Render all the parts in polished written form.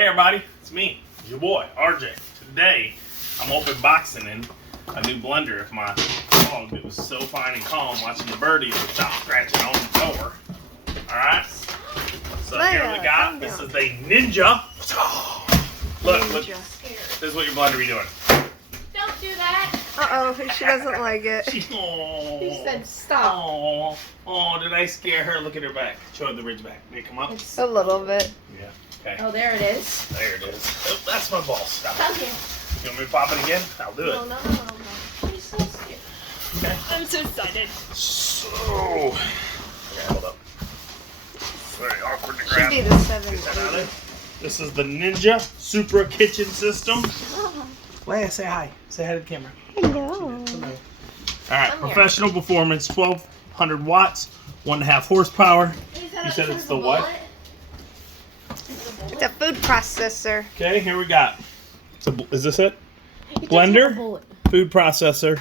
Hey everybody, it's me, your boy, RJ. Today, I'm open boxing in a new blender. If my dog, it was so fine and calm watching the birdies would stop scratching on the door. Alright? So here we got, this is a Ninja. Look, this is what your blender be doing. Don't do that. Uh-oh, she doesn't like it. He said stop. Oh, did I scare her? Look at her back. Show her the ridge back. Did it come up? It's a little bit. Yeah. Okay. Oh, there it is. There it is. Oh, that's my ball. Stop. Okay. You want me to pop it again? I'll do it. No. I'm so scared. Okay. I'm so excited. So, okay, hold up. Very awkward to grab. Should be the 780. This is the Ninja Supra kitchen system. Leia, say hi. Say hi to the camera. Hello. Alright, professional performance, 1200 watts, 1.5 horsepower. You said it's the what? It's a food processor. Okay, here we got. Is this it? Blender, food processor,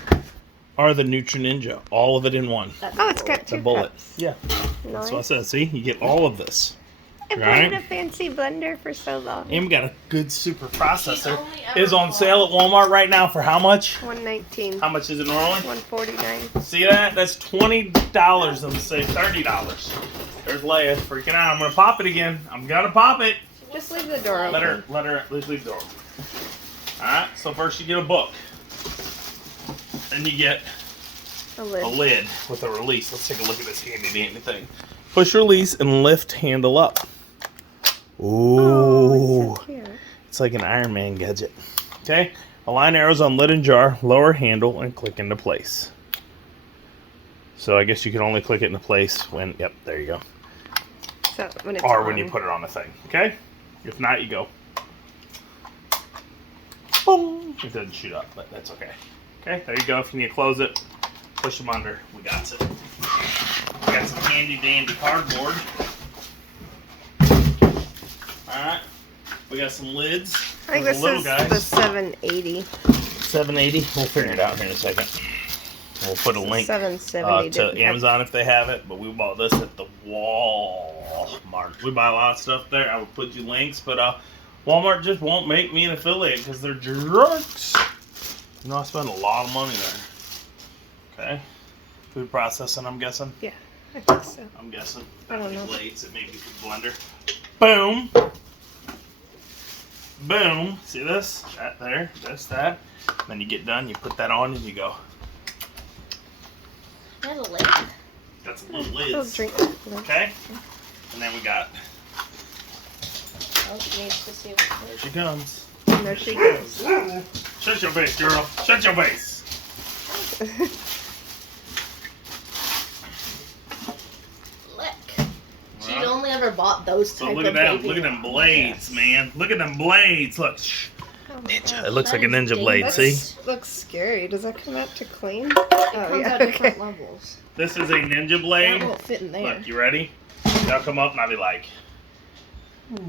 or the Nutri Ninja. All of it in one. Oh, it's got The two bullet. cups. Yeah. That's what I said. See, you get all of this. I've wanted a fancy blender for so long. And we got a good super processor. It is on sale at Walmart right now for how much? $119. How much is it normally? $149. See that? That's $20. I'm say $30. There's Leia freaking out. I'm gonna pop it again. I'm gonna pop it. Just leave the door open. Let's leave the door open. Alright, so first you get a book. Then you get A lid. a lid with a release. Let's take a look at this handy dandy thing. Push release and lift handle up. Ooh. Oh, it's so cute. It's like an Iron Man gadget. Okay? Align arrows on lid and jar, lower handle, and click into place. So I guess you can only click it into place when, yep, there you go. So when it's Or on. when you put it on the thing. Okay? If not, you go. Boom. It doesn't shoot up, but that's okay. Okay, there you go. If you need to close it, push them under. We got it. We got some handy dandy cardboard. Alright. We got some lids. I think Those this are is little guys. the 780. 780. We'll figure it out here in a second. We'll put a link 770 to didn't have- Amazon if they have it, but we bought this at the Walmart. We buy a lot of stuff there. I will put you links, but Walmart just won't make me an affiliate because they're jerks. You know, I spend a lot of money there. Okay. Food processing, I'm guessing. Yeah, I think so. I'm guessing. I don't know. Blades, it may be for blender. Boom. Boom. See this? That there. That's that. Then you get done, you put that on, and you go. That a lid? Got some little Little lids. drink. Okay? And then we got, Oh, she needs to see there she comes. And there she goes. Shut your face, girl. Shut your face. Look. She's only ever bought those So type look of at that. baby Look at them ones. blades, man. Look at them blades. Look. Shh. Oh my Ninja. gosh. It looks like a That is ninja blade, dangerous. see? That looks scary. Does that come out to clean? It Oh, comes yeah, out different okay. levels. This is a ninja That blade. won't fit in there. Look, you ready? Y'all come up and I'll be like, Why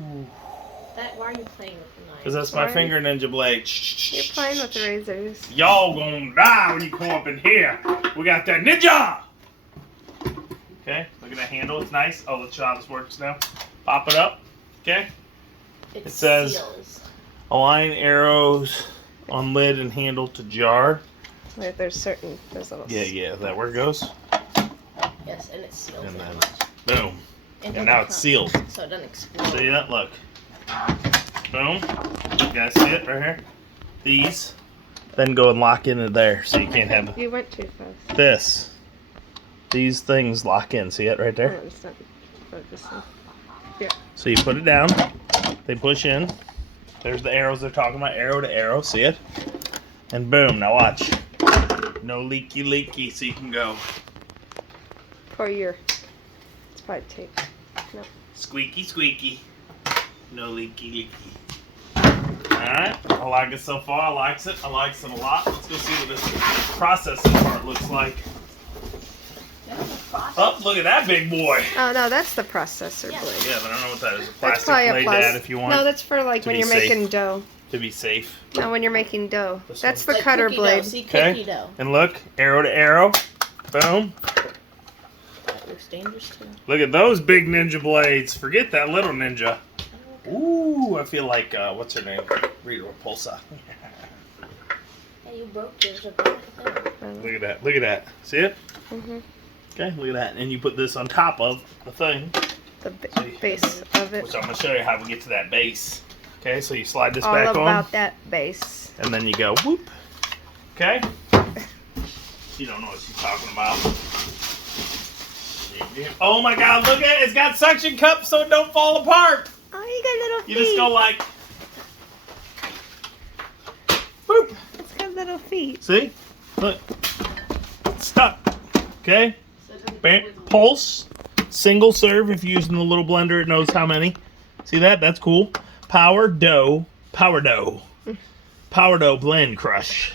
are you playing with the knife? because that's my Sorry. finger ninja blade. You're playing with the razors. Y'all gonna die when you come up in here. We got that ninja. Okay, look at that handle. It's nice. Oh, let's show how this works now. Pop it up. Okay. It says- seals. Align arrows on lid and handle to jar. Like there's little. Yeah. Is that where it goes? Yes, and it seals And it then- much. Boom. And And now it's sealed. So it doesn't explode. See that? Look. Boom. You guys see it right here? These. Then go and lock into there so you can't have You went too fast. this. These things lock in. See it right Oh, there? it's not focusing. So you put it down. They push in. There's the arrows they're talking about. Arrow to arrow. See it? And boom. Now watch. No leaky, so you can go Pour your. It's probably tape. No. squeaky. No leaky. Alright. I like it so far. I likes it. I likes it a lot. Let's go see what this processing part looks like. Oh, look at that big boy. Oh no, that's the processor blade. Yeah, but I don't know what that is. A That's plastic probably a blade to plastic. add if you want No, that's for like to when be you're safe. making dough. to be safe. No, when you're making dough. This That's one. the cutter cookie blade. Dough. See, Okay. cookie dough. And look, arrow to arrow. Boom. That looks dangerous too. Look at those big ninja blades. Forget that little ninja. I don't know Ooh, I feel like, what's her name? Rita Repulsa. Hey, you broke yours. Look at that. Look at that. See it? Mm-hmm. Okay, look at that. And you put this on top of the thing. The base of it. Which I'm going to show you how we get to that base. Okay, so you slide this All back on. about that base. And then you go whoop. Okay? You don't know what she's talking about. Oh my god, look at it. It's got suction cups so it don't fall apart. Oh, you got little feet. You just go like. Boop. It's got little feet. See? Look. It's stuck. Okay? Pulse. Single serve. If you're using the little blender, it knows how many. See that? That's cool. Power dough. Power dough. Power dough blend crush.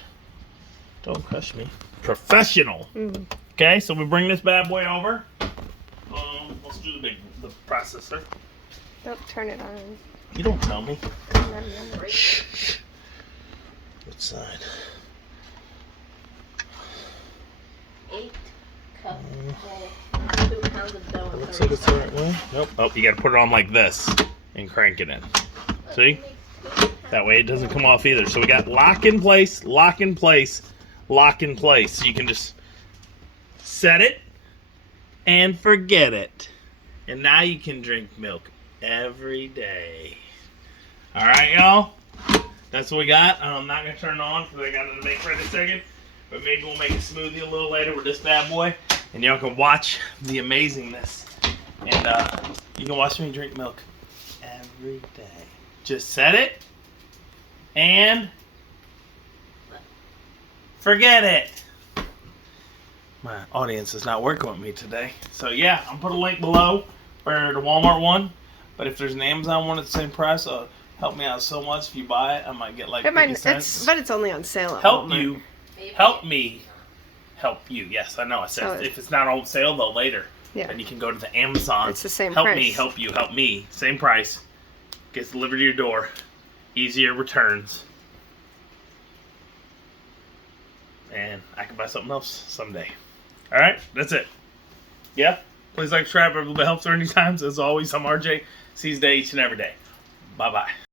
Don't crush me. Professional. Mm. Okay, so we bring this bad boy over. Let's do the processor. Don't turn it on. You don't tell me. Shh. What side? 8 cups full. 2 pounds of dough. It looks like it's the right way. Nope. Oh, you gotta put it on like this and crank it in. See? That way it doesn't come off either. So we got lock in place, lock in place, lock in place. So you can just set it and forget it. And now you can drink milk every day. All right, y'all? That's what we got. I'm not going to turn it on because I got it to make right in a second. But maybe we'll make a smoothie a little later with this bad boy. And y'all can watch the amazingness. And you can watch me drink milk every day. Just set it and forget it. My audience is not working with me today. So yeah, I'll put a link below for the Walmart one. But if there's an Amazon one at the same price, help me out so much. If you buy it, I might get like 50 cents. But it's only on sale at Help Walmart. you. Help me. Help you. Yes, I know. I said So if it's not on sale though later, Yeah. then you can go to the Amazon. It's the same help price. me, help you, help me. Same price. Gets delivered to your door. Easier returns. And I can buy something else someday. Alright, that's it. Yeah? Please like, subscribe, if it helps or any times. As always, I'm RJ. Seize day each and every day. Bye-bye.